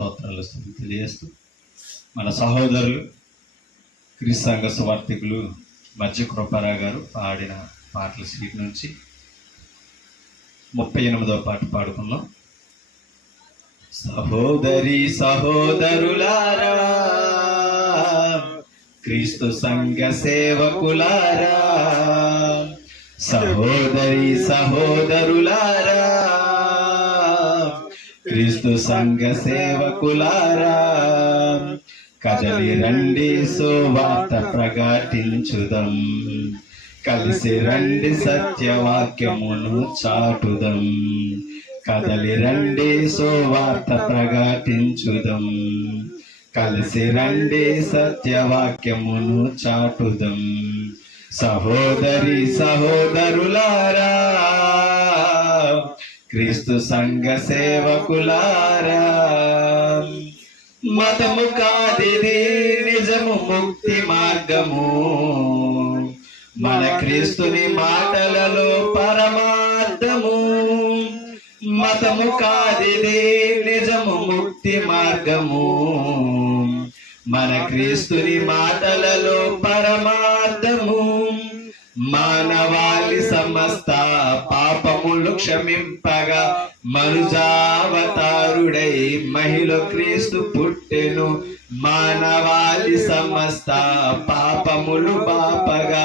స్తోత్రాలు తెలియజేస్తూ మన సహోదరులు క్రీస్తు సంఘ సువార్థికులు మధ్య కృపారావు గారు పాడిన పాటల సీట్ నుంచి 38వ పాట పాడుకున్నాం. సహోదరి సహోదరులారా, క్రీస్తు సంఘ సేవకులారా, సహోదరి సహోదరులారా, క్రీస్తు సంఘ సేవకులారా, కదలి రండి సువార్త ప్రకటించుదం, కలిసి రండి సత్యవాక్యమును చాటుదం, కదలి రండి సువార్త ప్రకటించుదం, కలిసి రండి సత్యవాక్యమును చాటుదం. సహోదరి సహోదరులారా, క్రీస్తు సంఘ సేవకులారా, మతము కాదిది నిజము ముక్తి మార్గము, మన క్రీస్తుని మాటలలో పరమార్థము. మతము కాదిది నిజము ముక్తి మార్గము, మన క్రీస్తుని మాటలలో పరమార్థము. మానవాళి సమస్త పాపములు క్షమింపగా మనుజావతారుడై మహిళ క్రీస్తు పుట్టెను. మానవాళి సమస్త పాపములు పాపగా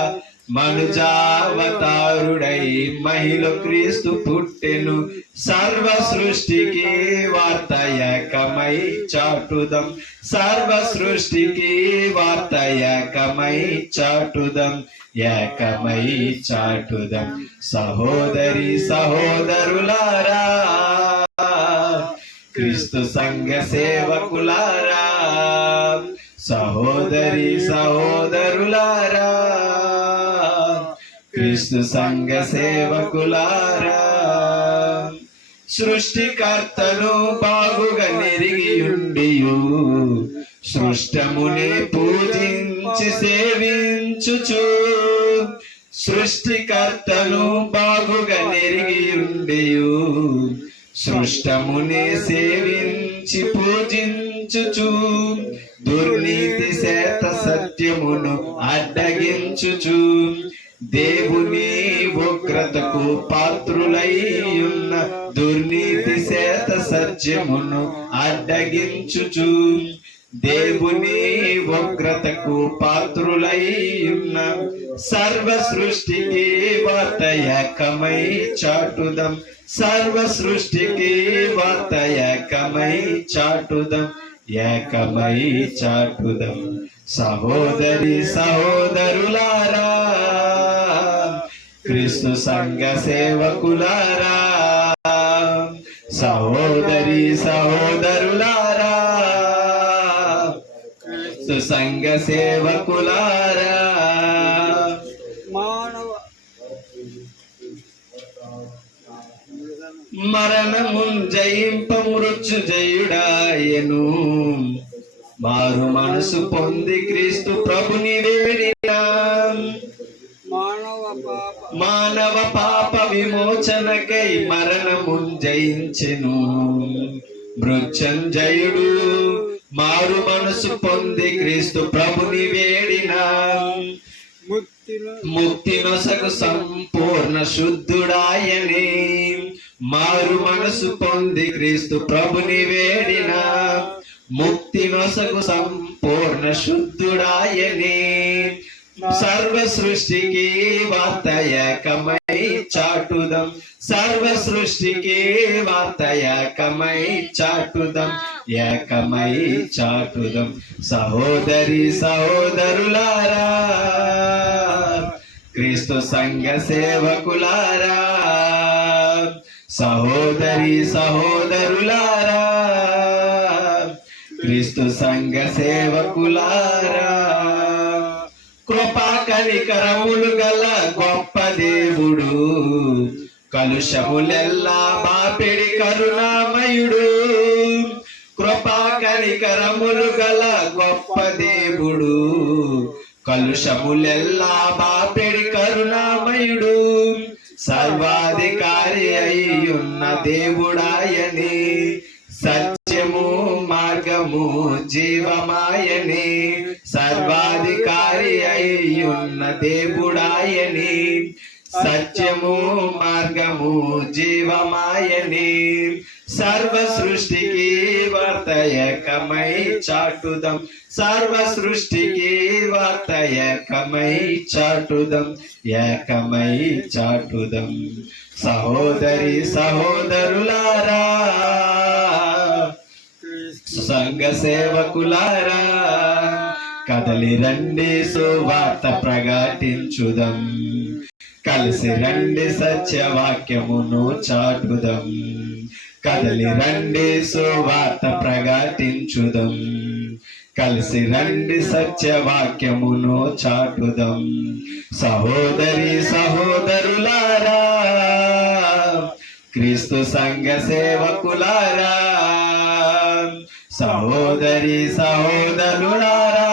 మనుజావతారుడై మహిళ క్రీస్తు పుట్టెను. సర్వ సృష్టికి వార్త ఏకమై చాటుదం, సర్వ సృష్టికి వార్త ఏకమై చాటుదం, ఏకమై చాటుదం. సహోదరి సహోదరులారా, క్రీస్తు సంఘ సేవకులారా, సహోదరి సహోదరులారా, క్రీస్తు సంఘ సేవకులారా. సృష్టికర్తను బాగుగా నెరిగియుండియు సృష్టముని పూజించి సేవించుచు, సృష్టికర్తను బాగుగా నెరిగియుండియు సృష్టముని సేవించి పూజించుచు, దుర్నీతి చేత సత్యమును అడ్డగించుచు, దేవుని ఉగ్రతకు పాత్రులై ఉన్న దుర్నీతి చేత సత్యమును అడ్డగించుచు, దేవుని ఉగ్రతకు పాత్రులై ఉన్న సర్వ సృష్టికి వార్త ఏకమై చాటుదం, సర్వ సృష్టికి వార్త ఏకమై చాటుదం, ఏకమై చాటుదం. సహోదరి సహోదరులారా, క్రీస్తు సంఘ సేవకులారా, సహోదరి సహోదరులారా, క్రీస్తు సంఘ సేవకులారా. మరణమున్ జయింప మృత్యు జయుడాయను, మారు మనసు పొంది క్రీస్తు ప్రభుని వేడినా, మానవ పాప విమోచనకై మరణమున్ జయించెను. మృత్యుంజయుడు మారు మనసు పొంది క్రీస్తు ప్రభుని వేడినా, ముక్తి నొసగు సంపూర్ణ శుద్ధుడాయనే. మారు మనసు పొంది క్రీస్తు ప్రభుని వేడిన ముక్తి నొసగు సంపూర్ణ శుద్ధుడాయనే. సర్వ సృష్టికి వార్త ఏకమై చాటుదం, సర్వ సృష్టికి వార్త ఏకమై చాటుదం, ఏకమై చాటుదం. సహోదరి సహోదరులారా, క్రీస్తు సంఘ సేవకులారా, సహోదరి సహోదరులారా, క్రీస్తు సంఘ సేవకులారా. కృపా కనికరములు గల గొప్ప దేవుడు, కలుషములెల్లా మాపిడి కరుణామయుడు. కృపా కనికరములు గల గొప్ప దేవుడు, కలుషములెల్లా మాపిడి కరుణామయుడు. సర్వాధికారి అయి ఉన్న దేవుడాయని సత్యము మా మార్గము జీవమాయని, సర్వాధికారి అయ్యున్న దేవుడాయని, సత్యము మార్గము జీవమాయని, సర్వ సృష్టికి వార్త ఏకమై చాటుదం, సర్వ సృష్టికి వార్త ఏకమై చాటుదం, ఏకమై చాటుదం. సహోదరి సహోదరులారా, సంఘ సేవకులారా, కదలి రండి సువార్త ప్రకటించుదం, కలిసి రండి సత్యవాక్యమును చాటుదం, కదలి రండి సువార్త ప్రకటించుదం, కలిసి రండి సత్యవాక్యమును చాటుదం. సహోదరి సహోదరులారా, క్రీస్తు సంఘ సేవకులారా, సహోదరి సహోదరులారా,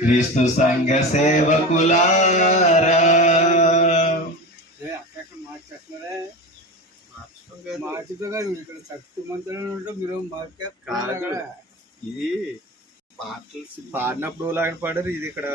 క్రీస్తు సంఘ సేవకులారా. ఇక్కడ శక్తి మంత్రులు మీరు ఇది పాటలు పాడినప్పుడు లాగా పాడారు, ఇది ఇక్కడ